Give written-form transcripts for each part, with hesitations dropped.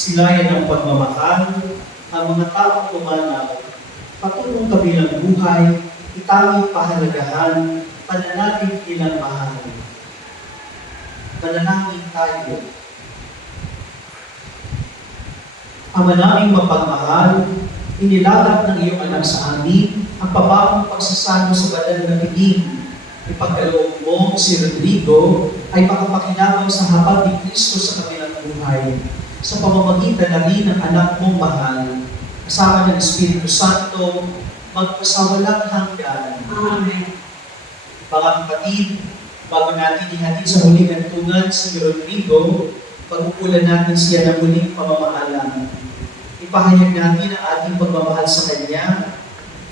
Silayan ng pagmamahal, ang mga taong pumanaw, patulong kabilang buhay, itanging pahalagahan, pananabing ilang mahal. Mananangin tayo. Ama naming mapagmahal, inilatag ng iyong anak sa amin ang pababong pagsasalo sa banal na piling. Ipagkaloob mo si Rodrigo ay makapakinabang sa hapag ni Kristo sa kabilang buhay, sa pamamagitan na rin ng anak mong mahal, kasama ng Espiritu Santo, magpasawalang hanggan. Amen. Mga kapatid, bago natin ihatid sa huling hantungan si Rodrigo, pagkukulan natin siya ng muling pamamahalan. Ipahayag natin ang ating pagmamahal sa Kanya,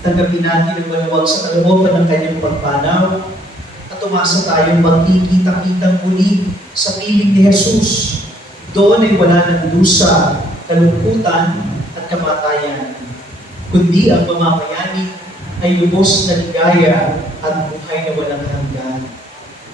tanggapin natin ang maluwag sa kalooban ng Kanyang pagpanaw, at umasa tayong magkikita-kitang muli sa piling ni Jesus. Doon ay wala ng dusa, kalungkutan at kamatayan, kundi ang mamamayani ay lubos na ligaya at buhay na walang hanggan.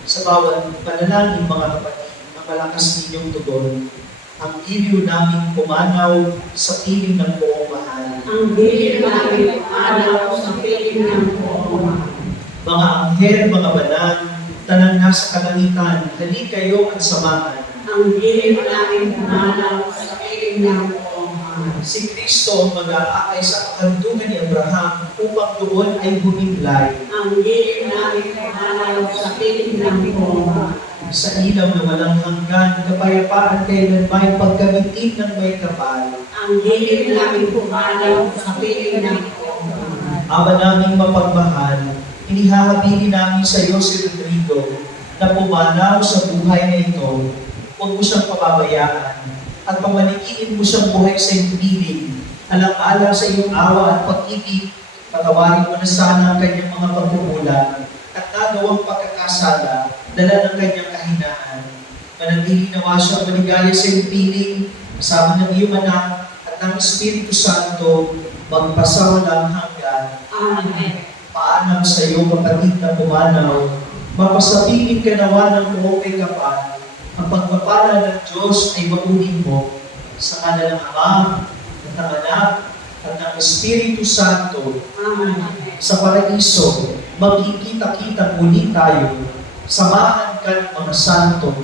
Sa bawat panalangin mga kapatid, ang malakas ninyong tugon, ang iliw namin pumanaw sa piling ng buong mahal. Ang dilim namin pumanaw sa piling ng buong mahal. Mga anghel, mga banal, tanang nasa kalangitan, hali kayo at samahan. Ang dilim namin pumanaw sa piling ng buong mahal. Si Kristo ang mag-aakay sa kakantungan ni Abraham upang doon ay humimlay. Ang dilim namin pumanaw sa piling ng buong mahal. Sa ilaw na walang hanggan, kapayapaan kailanman pagkamitin ng may kapal. Ang dilim namin pumanaw sa piling ng buong mahal. Ama naming mapagmahal, inihahabili namin sa iyo si Rodrigo na pumanaw sa buhay na ito. Huwag mo siyang pababayaan at pamalikiin mo siyang buhay sa iyong piling. Alang-alang sa iyong awa at pag-ibig, patawarin mo na sana ang kanyang mga pagkukulang at nagawang pagkakasala, dala ng kanyang kahinaan. Manatili nawa siyang maligaya sa iyong piling, kasama ng iyong anak at ng Espiritu Santo, magpasawalang hanggan. Amen. Paalam sa iyo, kapatid na pumanaw, mapasapiling ka nawa ng buong may kapal. Ang pagpapala ng Diyos ay makunin mo sa ngalan ng Ama, at ng Anak, at ng Espiritu Santo. Amen. Sa paraiso, magkikita-kita muli tayo. Samahan ka ng mga santo.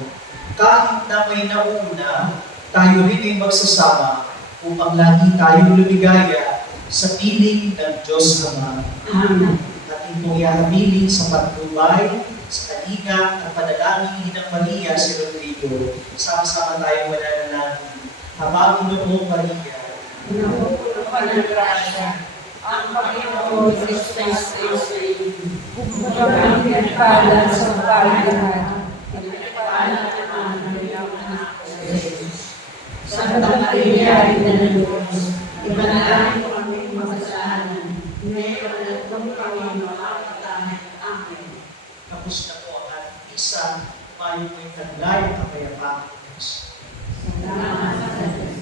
Kahit na may nauna, tayo rin ay magsasama upang lagi tayong lumigaya sa piling ng Diyos Ama. Amen. At ating pong ihahabilin sa patnubay, sa kalinga at panalangin ng Maria si Rodrigo. Sama-sama tayong mananalangin. Habang Ginoo Maria, Napupuno ka ng grasya, ang Panginoon Kristo sa iyo. Kumbagang pinagpala sa paglahat, pinagpala naman ng iyong anak sa Diyos. Santa Maria, Ina ng Diyos, ipanalangin mo kami makasalanan, ngayon at kung kami makakatahan. Amen. kapos na po ang ating isa, tayo mo'y taglay at kapayapaan ng Diyos. Salamat sa Diyos.